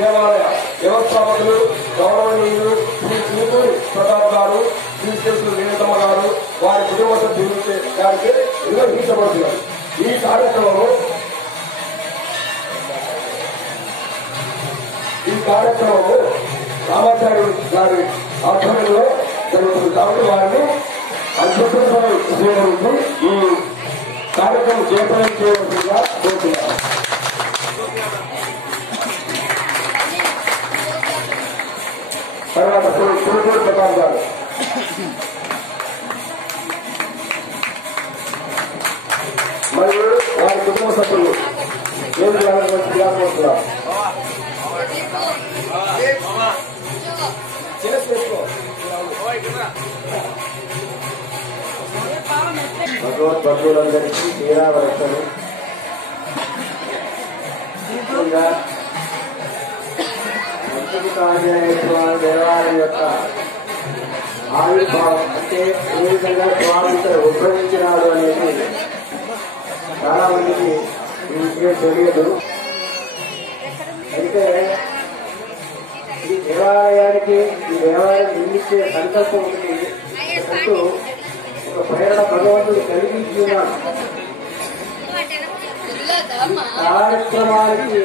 దేవాలయ వ్యవస్థాపకులు గౌరవనీయులు శ్రీ శ్రీపూరి ప్రతాప్ గారు, శ్రీ శ్రీ వీరతమ్మ గారు, వారి కుటుంబ సభ్యులు గారికి నిర్వహించబడుతున్నారు. ఈ కార్యక్రమము రామాచార్యుడు గారి ఆధ్వర్యంలో జరుగుతుంది కాబట్టి వారిని అధ్యక్షులను స్వీకరించి ఈ కార్యక్రమం జయప్రదం చేయవలసిందిగా కోరుతున్నారు. తర్వాత శ్రీ ప్రతాప్ గారు మరియు వారి కుటుంబ సభ్యులు ఏం చేయాలనుకుంటున్నారు. భగవద్భక్తులందరికీ తీరావరసలు దేవాలయం యొక్క ఆవిర్భావం అంటే ఏ విధంగా స్వామి ఉద్భవించినాడు అనేది చాలా మందికి ఈ విషయం తెలియదు. అయితే ఈ దేవాలయానికి ఈ దేవాలయం నిర్మించే సంకల్పం ఒకటి అంటూ ఒక ప్రేరణ భగవంతుడు కలిగించి ఉన్నాడు. కార్యక్రమానికి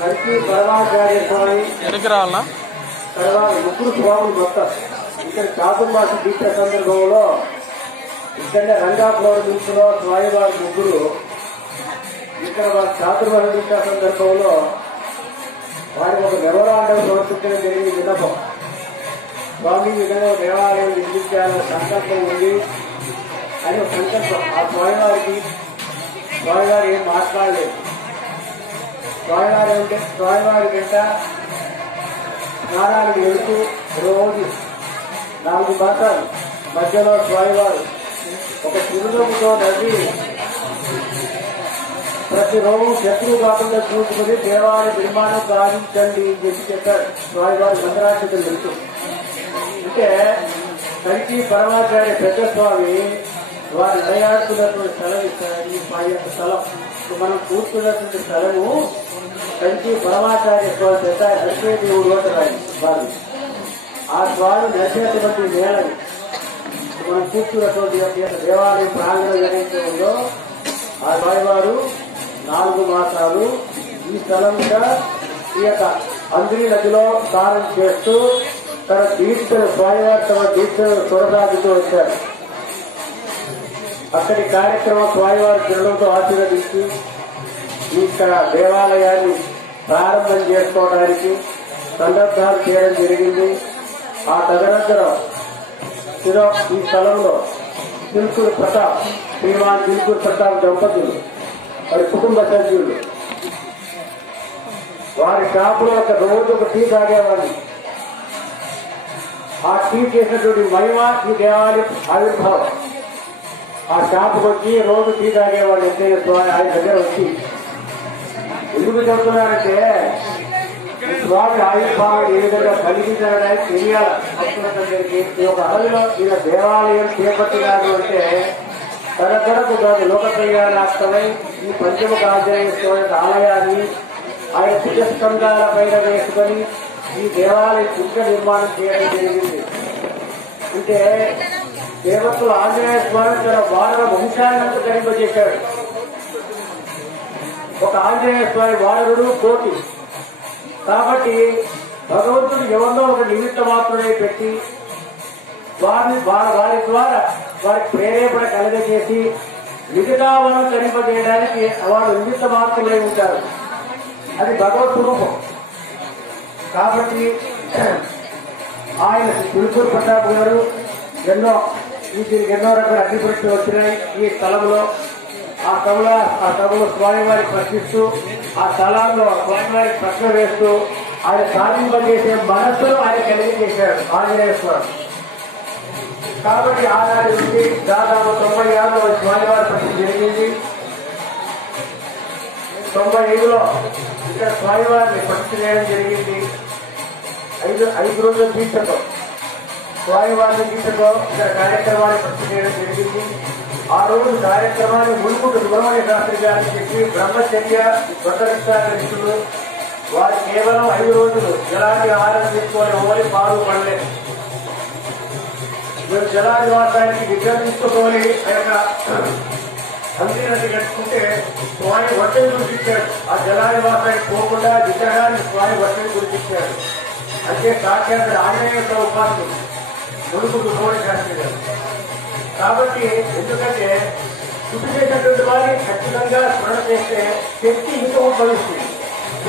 కలిసి పరమాచార్య స్వామి తర్వాత ముగ్గురు స్వాములు మొత్తం ఇక్కడ చాతుర్మాస దీక్ష సందర్భంలో ఇక్కడే రంగాపురం దీక్షలో స్వామివారి ముగ్గురు ఇక్కడ వారి చాతుర్మాస దీక్ష సందర్భంలో వారికి ఒక మెమోరాండం సమర్పించడం జరిగింది. విన్నపం స్వామి విధంగా దేవాలయం నిర్మించాలనే సంకల్పం ఉంది అని ఒక సంకల్పం. ఆ స్వామివారు ఏం మాట్లాడలేదు. స్వామివారి అంటే స్వామివారి గంట స్నానానికి వెళుతూ రోజు 4 మాసాలు మధ్యలో స్వామివారు ఒక చిరునవ్వుతో నవ్వి ప్రతిరోజు శత్రువు కాకుండా చూసుకుని దేవాలయ నిర్మాణం సాధించండి అని చెప్పారు స్వామివారి మంత్రాక్షతలు వెళుతూ. అంటే కంచి పరమాచార్య పెద్ద స్వామి వారు నయాడుతున్నటువంటి స్థలం ఈ యొక్క స్థలం మనం కూర్చున్నటువంటి స్థలము కంచి పరమాచార్య స్వామి పెద్ద నరసింహదేవుడు అంటారు వారు. ఆ స్వామి నరసింహటువంటి నేలని మనం కూర్చున్నటువంటి దేవాలయం ప్రాంగణం ఏదైతే ఉందో ఆ స్వామివారు 4 మాసాలు ఈ స్థలంగా ఈ యొక్క అంద్రి నదిలో స్నానం చేస్తూ తన దీక్షను స్వామివారు తమ దీక్షను కొనసాగుతూ వచ్చారు. అక్కడి కార్యక్రమం స్వామివారి చిరునవ్వుతో ఆశీర్వదించి ఇక్కడ దేవాలయాన్ని ప్రారంభం చేసుకోవడానికి సందర్భాలు చేయడం జరిగింది. ఆ తదనంతరం ఈ స్థలంలో దిల్కూర్ ప్రతాప్ శ్రీమాన్ దిల్కూర్ ప్రతాప్ దంపతులు వారి కుటుంబ సభ్యులు వారి షాపులో రోజు ఒక టీ తాగేవాడిని. ఆ టీ చేసినటువంటి మహిమ ఈ దేవాలయం ఆవిర్భావం. ఆ షాపుకి వచ్చి రోజు టీ తాగేవాడు ఎంతైనా స్వామి ఆయన దగ్గర వచ్చి ఎందుకు చెప్తున్నారంటే స్వామి ఆవిర్భావం ఏ విధంగా కలిగించడానికి తెలియాలి. భక్తులందరికీ ఈ యొక్క అడవిలో ఈయన దేవాలయం చేపట్టినాడు అంటే తరతరకు దాని లోక కళ్యాణార్థమై ఈ పంచముఖ ఆంజనేయ స్వామి ఆలయాన్ని ఆయన భుజస్కంధాల పైన వేసుకొని ఈ దేవాలయ పుష్క నిర్మాణం చేయడం జరిగింది. అంటే దేవతలు ఆంజనేయ స్వామి తన వానర వంశాన్నంతా ధరింపజేశాడు. ఒక ఆంజనేయ స్వామి వానరుడు కోటి కాబట్టి భగవంతుడు ఎవరినో ఒక నిమిత్త మాత్రమే పెట్టి వారి ద్వారా వారికి ప్రేరేపణ కలగజేసి మిగతా వాళ్ళను తరింపజేయడానికి వాడు నిమిత్త మాత్రమే ఉంటారు. అది భగవత్ స్వరూపం. కాబట్టి ఆయన పులుకూరు ప్రతాప్ గారు దీనికి ఎన్నో రకాల అగ్నిపరీక్షలు వచ్చినాయి ఈ స్థలంలో. ఆ సభలో స్వామివారికి ప్రశ్నిస్తూ ఆ స్థలాల్లో స్వామివారికి ప్రశ్న వేస్తూ ఆయన సాధింపజేసే మనస్సును ఆయన కలిగజేశాడు ఆంజనేయ స్వామి. కాబట్టి ఆనాటి నుండి దాదాపు 96లో స్వామివారి ప్రశ్న జరిగింది. 95లో ఇక్కడ స్వామివారిని ప్రశ్న చేయడం జరిగింది. 5 రోజుల దీక్షతో స్వామివారి దీక్షతో ఇక్కడ కార్యక్రమాన్ని ప్రశ్న చేయడం జరిగింది. ఆ రోజు కార్యక్రమాన్ని మునుకుంటూ సుబ్రహ్మణ్య శాస్త్రి గారిని చెప్పి బ్రహ్మచర్య వ్రతనిష్ఠులు వారు కేవలం 5 రోజులు ఎలాంటి ఆహారం తీసుకొని ఓలి పాలు పడలేదు. మీరు జలాదివాసానికి విద్య తీసుకోవాలి అందినది కట్టుకుంటే స్వామి వడ్డని గురిపించాడు. ఆ జలాదివాసానికి పోకుండా విగ్రహాన్ని స్వామి వడ్డని గురిపించాడు. అంటే సాక్షాత్ ఆంజనేయ ఉపాసకుడు మునుకు సుబ్రహ్మణ్య శాస్త్రి గారు. కాబట్టి ఎందుకంటే శుద్ధి చేసినటువంటి వారిని ఖచ్చితంగా స్మరణ చేస్తే శక్తి ఇంకా ఉద్భవిస్తుంది.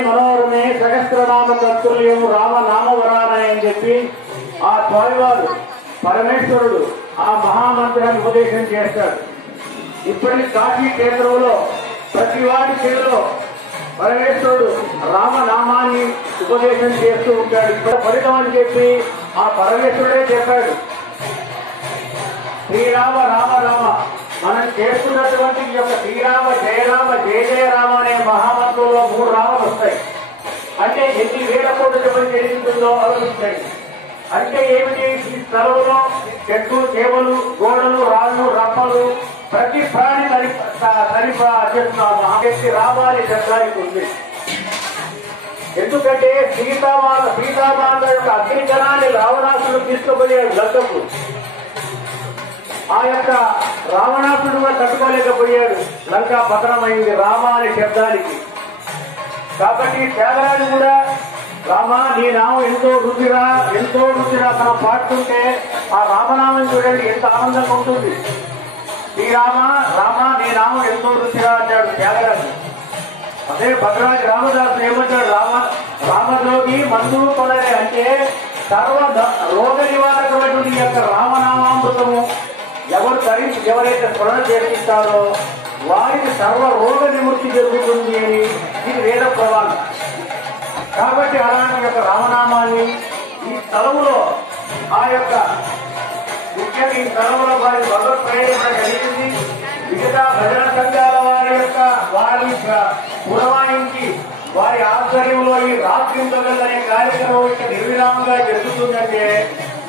మనోరమే సహస్రనామ కర్తుల్యం రామనామవరానని అని చెప్పి ఆ స్వామివారు పరమేశ్వరుడు ఆ మహామంత్రాన్ని ఉపదేశం చేస్తాడు. ఇప్పటి కాశీ కేంద్రంలో ప్రతి వారి చేతిలో పరమేశ్వరుడు రామనామాన్ని ఉపదేశం చేస్తూ ఉంటాడు. ఇక్కడ ఫలితం అని చెప్పి ఆ పరమేశ్వరుడే చెప్పాడు. శ్రీరామ రామ రామ మనం చేస్తున్నటువంటి ఈ యొక్క శ్రీరామ జయరామ జయ జయ రామ అనే మహామంత్రంలో 3 రామలు వస్తాయి. అంటే ఎన్ని వేల కోట్ల జపం జరుగుతుందో ఆలోచించండి. అంటే ఏమిటి? ఈ స్థలంలో చెట్లు చేపలు గోడలు రాళ్ళు రప్పలు ప్రతి ప్రాణి చేస్తున్నాము. రామాని శబ్దానికి ఉంది. ఎందుకంటే సీతామాత యొక్క అగ్నికణాన్ని రావణాసుడు తీసుకుపోయాడు లంకకు. ఆ యొక్క రావణాసుడు తట్టుకోలేకపోయాడు. లంకా పతనమైంది రామ అనే శబ్దానికి. కాబట్టి త్యాగరాజు కూడా రామ నీ నామం ఎంతో రుచిరా మనం పాడుతుంటే ఆ రామనామం చూడండి ఎంత ఆనందంగా ఉంటుంది. శ్రీరామ రామ నీ నామం ఎంతో రుచిరా అంటాడు త్యాగరాజు. అదే భద్రాజు రామదాసు ఏమంటాడు? రామజోగి మందు కొనలే అంటే సర్వ రోగ నివారకమైనటువంటి యొక్క రామనామామృతము ఎవరైతే స్మరణ చేస్తారో వారికి సర్వ రోగ నివృత్తి జరుగుతుంది అని ఇది వేద ప్రవాహం. కాబట్టి అలాంటి యొక్క రామనామాన్ని ఈ స్థలంలో ఆ యొక్క ముఖ్యంగా ఈ స్థలంలో వారి భగవత్ ప్రేరణ కలిగింది. మిగతా భజన సంఘాల వారి పురమాయించి వారి ఆధ్వర్యంలో ఈ రాత్రింపగల్ అనే కార్యక్రమం ఇక్కడ నిర్విరామంగా జరుగుతుందంటే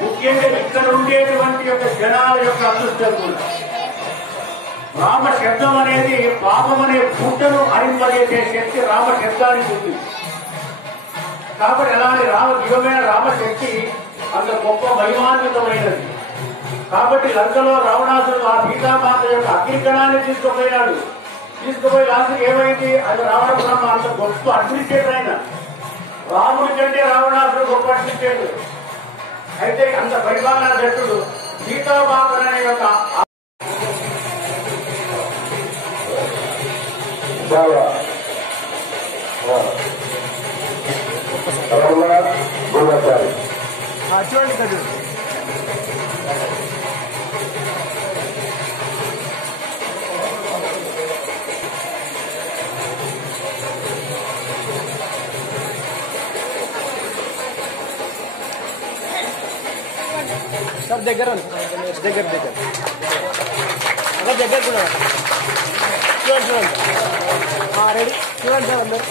ముఖ్యంగా ఇక్కడ ఉండేటువంటి యొక్క జనాల యొక్క అదృష్టం కూడా. రామ శబ్దం అనేది పాపం అనే పుట్టను హరింపజేసే శక్తి రామ శబ్దానికి ఉంది. కాబట్టి అలాంటి దివ్యమైన రామశక్తి అంత గొప్ప మహిమాన్వితమైనది. కాబట్టి లంకలో రావణాసుడు ఆ సీతామాత యొక్క అగ్నికణాన్ని తీసుకుపోయి లాస్ట్కి ఏమైంది? అది రావణ బ్రహ్మ అంత గొప్ప అడ్మినిస్ట్రేటర్ అయిన రాముడి కంటే రావణాసుడు గొప్ప అడ్మినిస్ట్రేటర్. అయితే అంత పరిపాలనా దట్టుడు సీతామాత అనే యొక్క చూడండి కదా సార్ దగ్గర దగ్గర అక్కడ దగ్గర కూడా చూడండి రెడీ చూడండి సార్ అందరు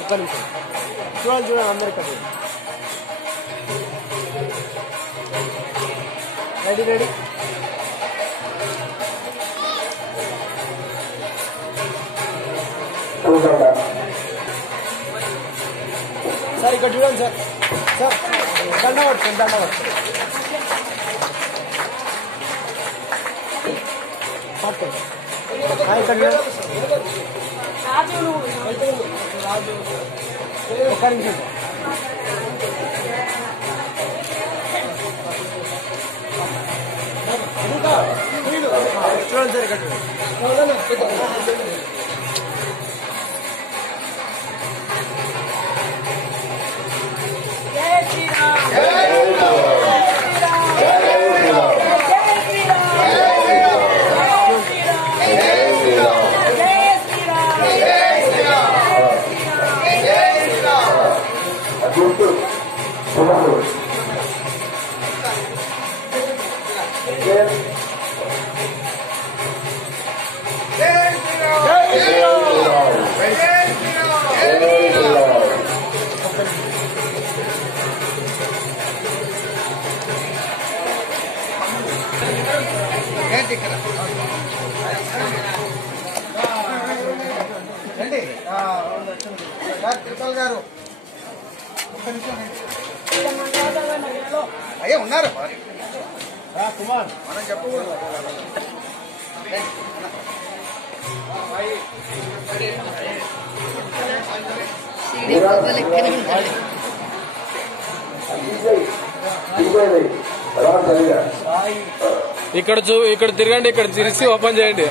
ఒక్క నిమిషం చూడండి అందరు ఇక్కడ రెడీ సార్ ఇక్కడ చూడండి సార్ దండవచ్చు ఇక్కడ ఒక్క నిమిషం తిరుపతి గారు అయ్యా ఉన్నారు కుమార్ మనం చెప్పకూడదు. ఇక్కడ తిరగండి, ఇక్కడ తిరిగి ఓపెన్ చేయండి.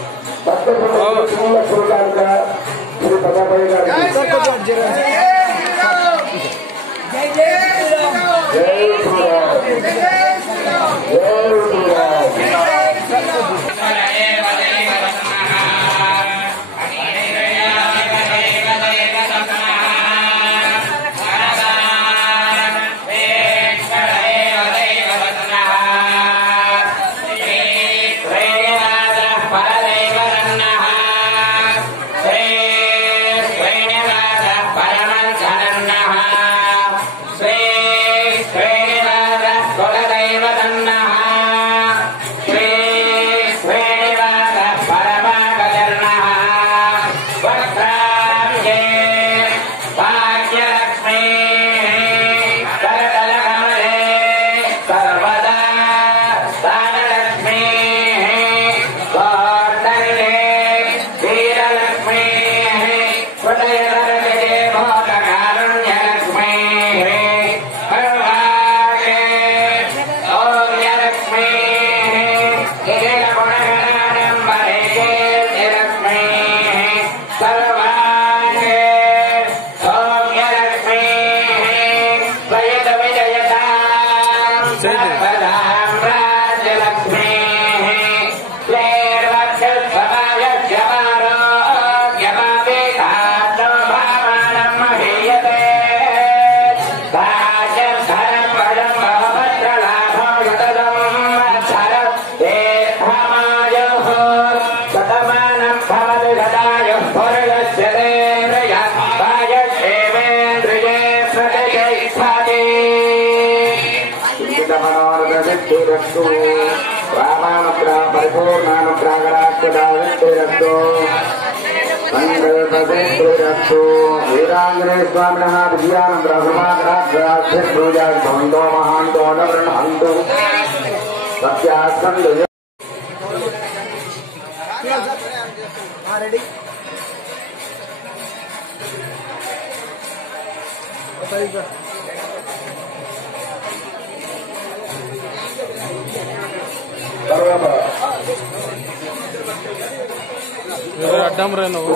वीरांगने स्वामिनः विजयानं ब्रह्माग्राभ्याभ्यर्भूजान्तो महान्तो नवृणहन्तु सत्यास्कन्द रेडी అడ్డం రే నువ్వు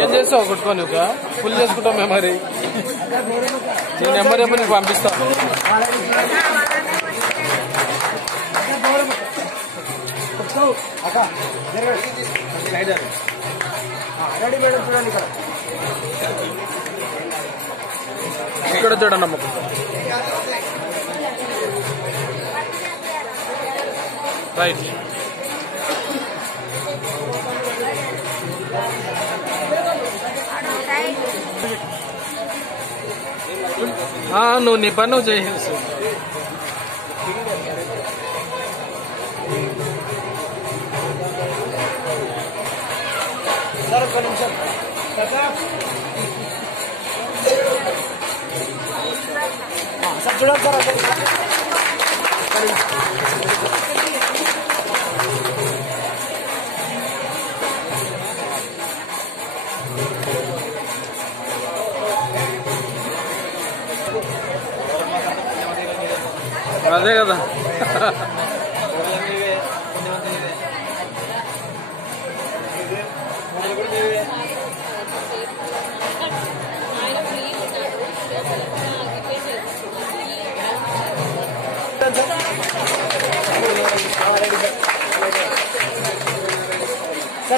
ఏం చేస్తావు కొట్టుకొని ఒక ఫుల్ చేసుకుంటాం మేము. మరి నీ నెంబర్ ఏమో నీకు పంపిస్తాను. ఇక్కడ చూడండి అమ్మ. రైట్. నువ్వు నీ పని నువ్వు చేసేసి సార్ ఒక్క నిమిషం సార్ చూడండి సార్ అదే కదా.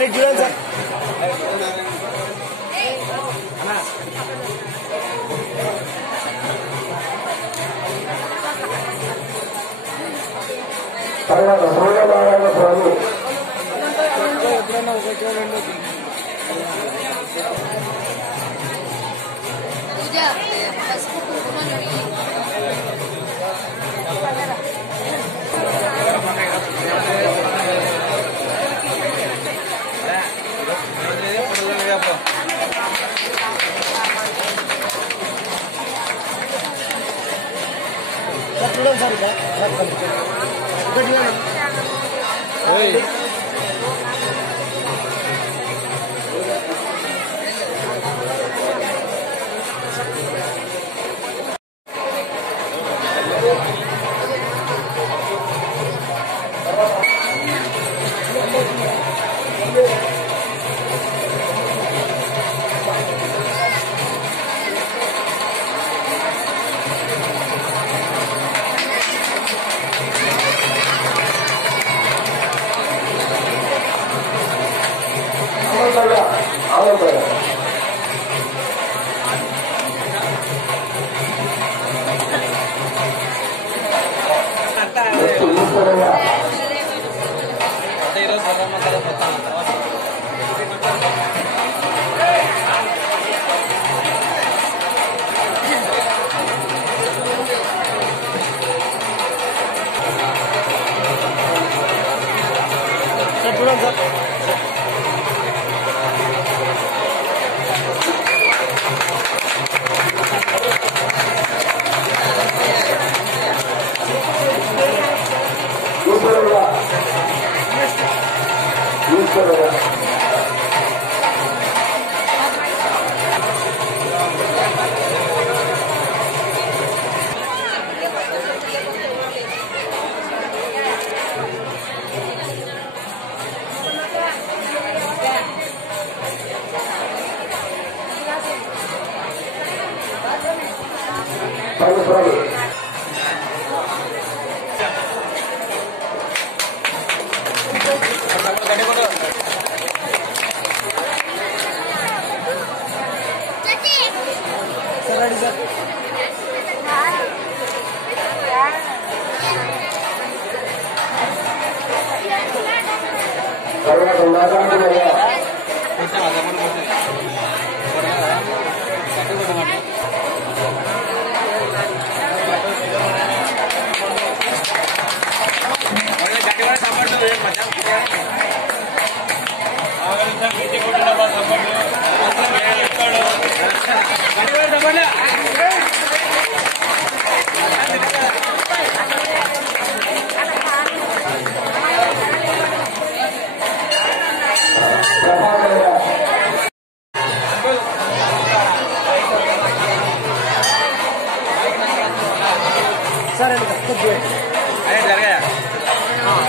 సార్ ఇటు చూడండి సార్. తర్వాత సూర్యనారాయణ స్వామి ఎప్పుడైనా ఒక చూడండి. చూడండి సార్ ఇక్కడ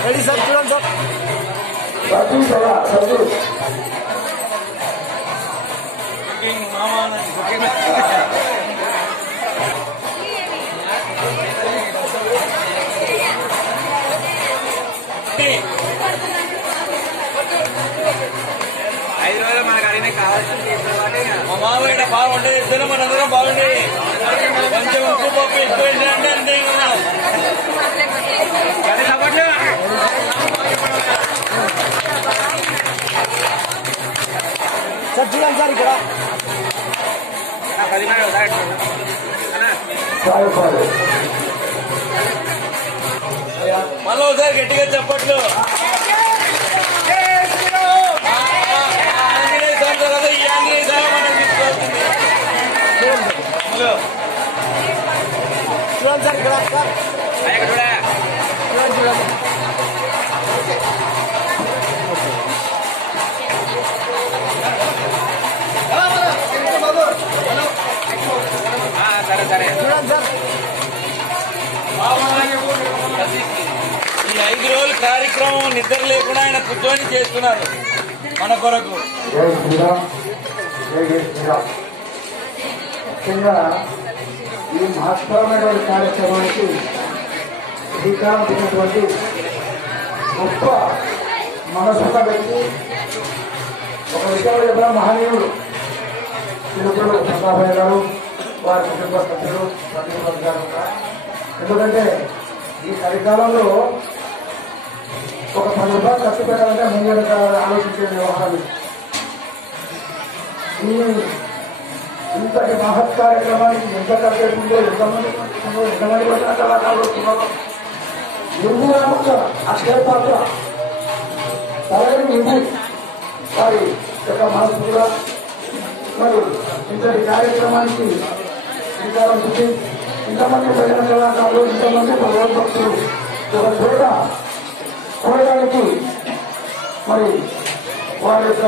రెడీ సార్ చూడండి సార్ ఐదు రోజులు మనకు అడిగిన కావాల్సింది మా మామయ్య బాగుంటే ఇద్దరు మనందరం బాగుండి కొంచెం ఉప్పు పప్పు ఎక్కువ అంటే అంతే సార్ చూడండి సార్ ఇక్కడ మళ్ళీ ఒకసారి గట్టిగా చెప్పట్లు చూడండి సార్ ఇక్కడ సార్ చూడండి చూడండి సరే సరే చూడండి సార్ ఈ 5 రోజుల కార్యక్రమం నిద్ర లేకుండా ఆయన కూర్చొని చేస్తున్నారు మన కొరకు. ముఖ్యంగా ఈ మహత్తరమైనటువంటి కార్యక్రమానికి శ్రీకారం చేసినటువంటి గొప్ప మనసున్న వ్యక్తి ఒక విషయంలో చెప్పిన మహనీయుడు తిరుపతిలో చంద్రబాబు గారు వారి కుటుంబ సభ్యులు ప్రతినిధులు గారు. ఎందుకంటే ఈ చలికాలంలో ఒక 10 రూపాయలు ఖర్చు పెట్టాలంటే ముందు ఆలోచించే వ్యవహారం. ఈ ఇంతటి మహత్ కార్యక్రమానికి ఎంత ఖర్చు అవుతుందో, ఎంతమంది వచ్చిన కళాకారులు ఎందుకు అక్షయపాత్ర తరగతి నిధి వారి యొక్క మనస్సుగా మరి ఇంతటి కార్యక్రమానికి శ్రీకారం చుట్టి ఇంతమంది ప్రజల కళాకారులు, ఇంతమంది భగవద్భక్తులు ఒక చోట చూడడానికి మరి వారి యొక్క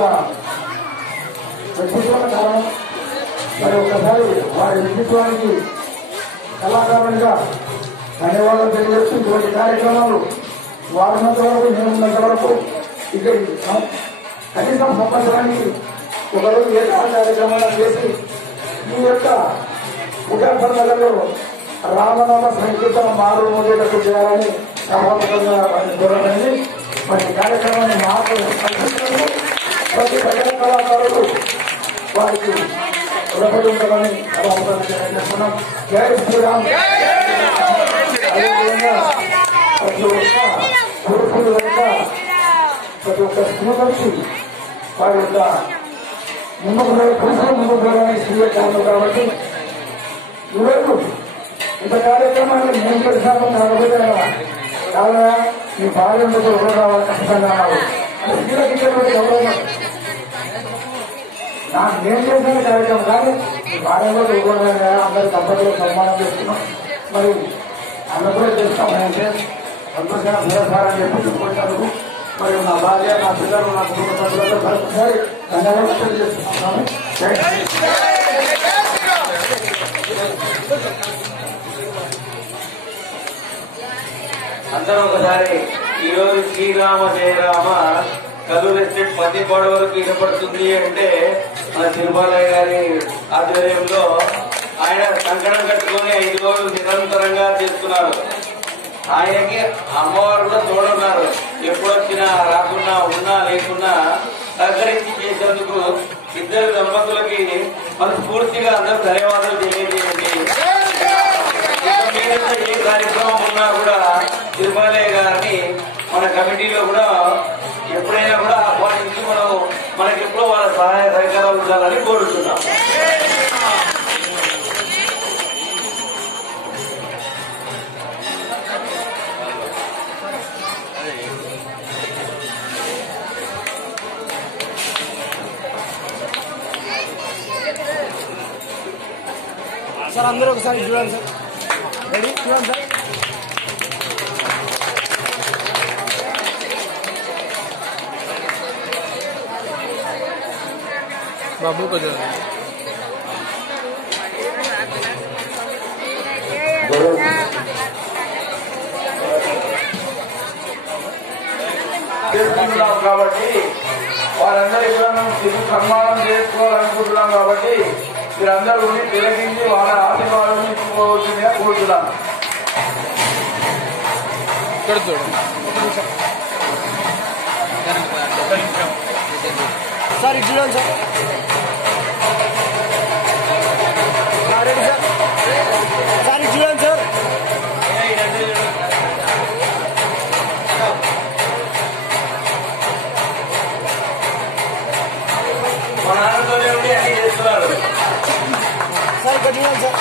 వ్యక్తిత్వం కారణం. మరి ఒకసారి వారి వ్యక్తిత్వానికి కళాకారునిగా ధన్యవాదాలు తెలియజేస్తూ ఇటువంటి కార్యక్రమాలు వారినంత వరకు నేనున్నంత వరకు ఇక్కడ కనీసం సంవత్సరానికి ఒకరోజు ఏ కార్యక్రమాలు చేసి ఈ యొక్క ఉగాది రామనామ సంకీర్తన మారు మోదేటకు చేయాలని సభాముఖంగా కోరడండి. మరి కార్యక్రమాన్ని మాకు ప్రతి ప్రజల కళాకారులు వారికి రుణపడి ఉండాలని సభాముఖంగా తెలియజేస్తున్నాం. జై శ్రీరామ్. అదేవిధంగా ప్రతి ఒక్క పురుషులు వెనుక ప్రతి ఒక్క స్త్రీ వచ్చి వారి యొక్క ముందుకు పురుషులు ముందుకు పోవడానికి స్త్రీయ కారణం కాబట్టి ఈరోజు ఇంత కార్యక్రమాన్ని మేము పరిశ్రమ కాకపోతే కాదా మీ భార్య ముందుకు ఎవరు రావాలి ఖచ్చితంగా రావాలి. స్త్రీలకు ఇచ్చినటువంటి గౌరవం నాకు నేను చేసిన కార్యక్రమం కానీ మీ భార్యలో ఇవ్వకుండా అందరి దంపతులు సన్మానం చేస్తున్నాం. మరి అన్నప్పుడే చేస్తామంటే సంతోషంగా పురస్కారాన్ని చెప్పి చెప్పుకుంటారు. మరి నా భార్య, నా పిల్లలు, నా కుటుంబ సభ్యులతో మరొకసారి ధన్యవాదాలు తెలియజేస్తున్నాను. అందరూ ఒకసారి ఈరోజు శ్రీరామ జయరామ కల్లూరు ఎస్టేట్ 10 వరకు వినపడుతుంది అంటే మన తిరుమలయ్య గారి ఆధ్వర్యంలో ఆయన కంకణం కట్టుకుని 5 రోజులు నిరంతరంగా చేస్తున్నారు. ఆయనకి అమ్మవారు కూడా తోడున్నారు. ఎప్పుడొచ్చినా రాకున్నా ఉన్నా లేకున్నా సహకరించి చేసేందుకు ఇద్దరు దంపతులకి మనస్ఫూర్తిగా అందరూ ధన్యవాదాలు తెలియజేయండి. ఏ కార్యక్రమం ఉన్నా కూడా తిరుమలయ్య గారిని మన కమిటీలో కూడా ఎప్పుడైనా కూడా ఆహ్వానించి మనకి ఎప్పుడో వాళ్ళ సహాయ సహకారాలు ఉండాలని కోరుతున్నాం. సార్ అందరూ ఒకసారి చూడండి సార్. రెడీ చూడండి సార్. బాబు కొంచెం చేసుకుంటున్నాం కాబట్టి వారందరికీ కూడా మేము తిరిగి సన్మానం చేసుకోవాలనుకుంటున్నాం కాబట్టి మీరందరూ ఉండి తిలకించి వాళ్ళ ఆశీర్వాదం ఇచ్చుకోవాల్సిందిగా కోరుతున్నాం. ఇక్కడ చూడండి సార్. ఇది చూడండి సార్. Ready sir. సార్ ఇది చూడండి సార్. మా నాన్నతోనే ఉండి అన్ని చేస్తున్నారు. సార్ ఇక్కడ చూడండి సార్.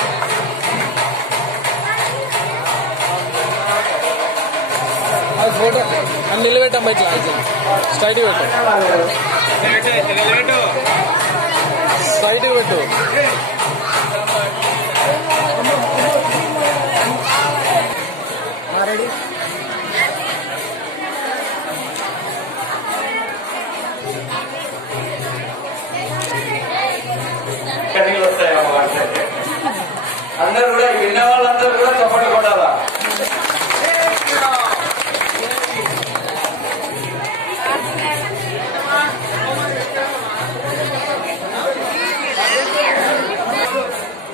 అది ఫోటో అని నిలబెట్టమ్మా. ఇట్లా స్ట్రైట్ పెట్టు. స్ట్రైట్ పెట్టు. రెడీ. కన్నీళ్ళు వస్తాయమ్మా వాటికి. అందరూ కూడా విన్న వాళ్ళందరూ కూడా చప్పట్లు కొట్టాలా.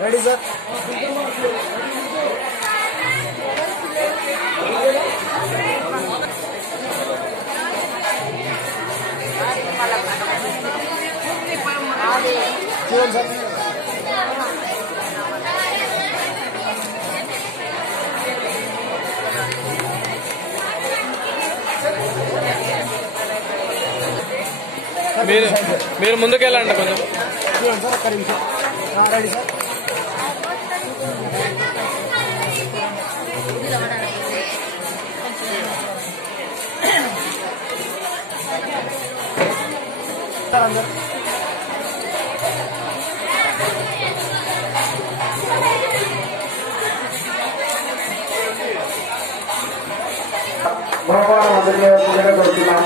Ready sir. మీరు ముందుకెళ్ళండి కొంచెం. Ready sir. బహుమానం అందరికీ కొడుతున్నాం.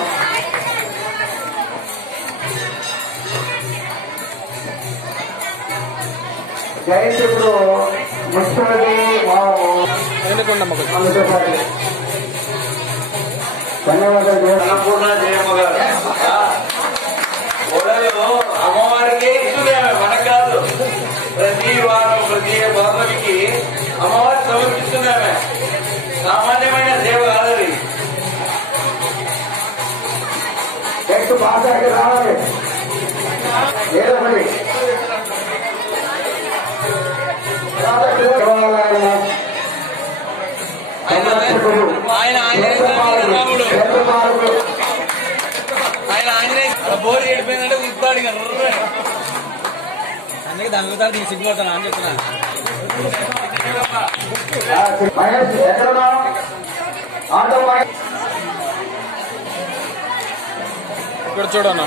జయంతుడు ముఖ్యమంత్రి ధన్యవాదాలు. అన్నపూర్ణ జయమ్మ గారు అమ్మవారికి ఇస్తున్నామే, మనకు కాదు. ప్రతి వారం ప్రతి బాబాకి అమ్మవారి సమర్పిస్తున్నామే. సామాన్యమైన సేవ కాదు. నెక్స్ట్ బాగా రావాలి. ఏదోటి ఆయన ఆంజనేయ బోర్ ఏడిపోయిందంటే ఉత్తాడు అందుకే దాని మీద సిగ్గుపడతాను అని చెప్తున్నా. ఇక్కడ చూడన్నా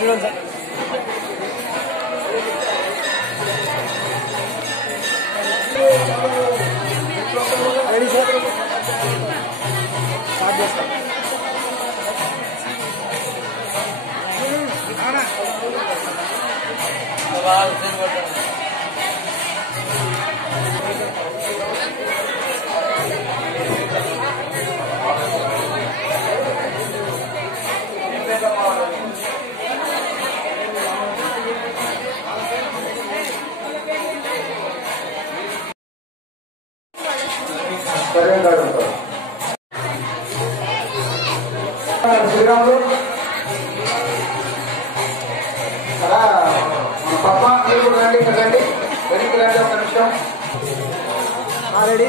చూడండి సార్. Ready sir. స్టార్ట్ చేస్తాం. శ్రీరాములు పప్ప మీరు రండి, రండి వెనక్కి రండి. ఒక నిమిషం. రెడీ.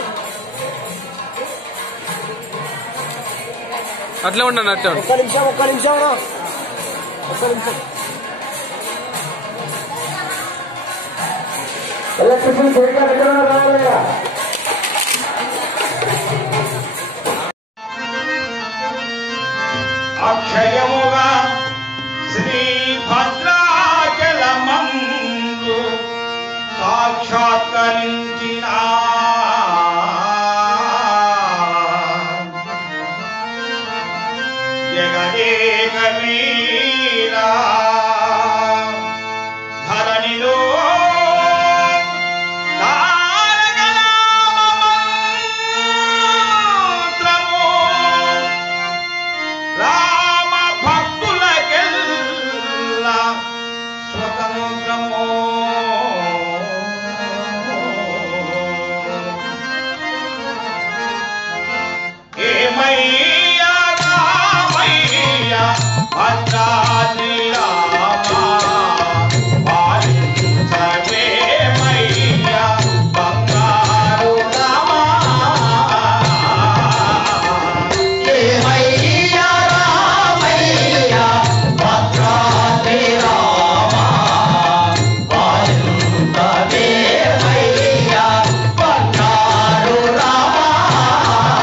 అట్లే ఉండండి. అట్లే ఒక్క నిమిషం. ఒక్క నిమిషం. ఎలక్ట్రిసిటీ సరిగ్గా ఎక్కడ రావాలయ్యా. అక్షయముగా శ్రీ భద్రాచలమందు సాక్షాత్కరించిన జగదేక వీరా ధరణిలో భద్రా